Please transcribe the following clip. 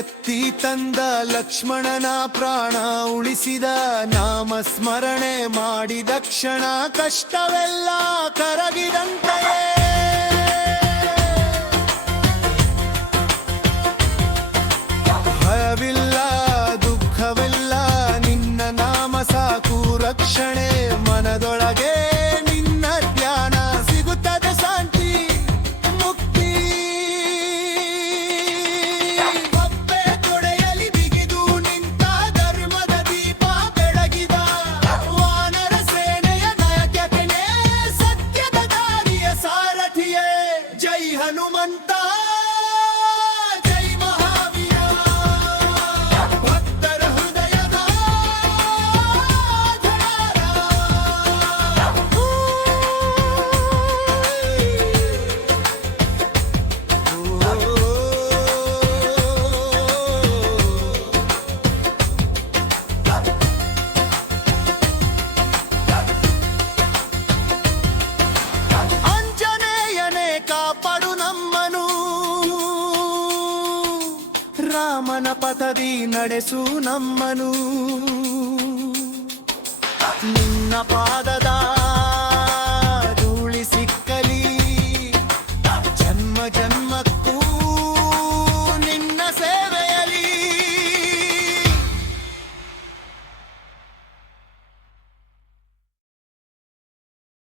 ಎತ್ತಿ ತಂದ ಲಕ್ಷ್ಮಣನ ಪ್ರಾಣ ಉಳಿಸಿದ ನಾಮ ಸ್ಮರಣೆ ಮಾಡಿದ ಕ್ಷಣ ಕಷ್ಟವೆಲ್ಲ ಕರಗಿದಂತೆಯೇ ಭಯವಿಲ್ಲ ದುಃಖವೆಲ್ಲ ನಿನ್ನ ನಾಮ ಸಾಕು ರಕ್ಷಣೆ ಮನದೊಳಗೆ ನಿನ್ನ ಧ್ಯಾನ ಸಿಗುತ್ತದೆ ಶಾಂತಿ ಮುಕ್ತಿ ಒಬ್ಬೆ ತೊಡೆಯಲಿ ಬಿಗಿದು ನಿಂತ ಧರ್ಮದ ದೀಪ ಬೆಳಗಿದ ವಾನರ ಸೇನೆಯ ನಾಯಕನೇ ಸತ್ಯದ ದಾರಿಯ ಸಾರಥಿಯೇ ಜೈ ಹನುಮಂತ ರಾಮನ ಪಥದಿ ನಡೆಸು ನಮ್ಮನು ನಿನ್ನ ಪಾದದ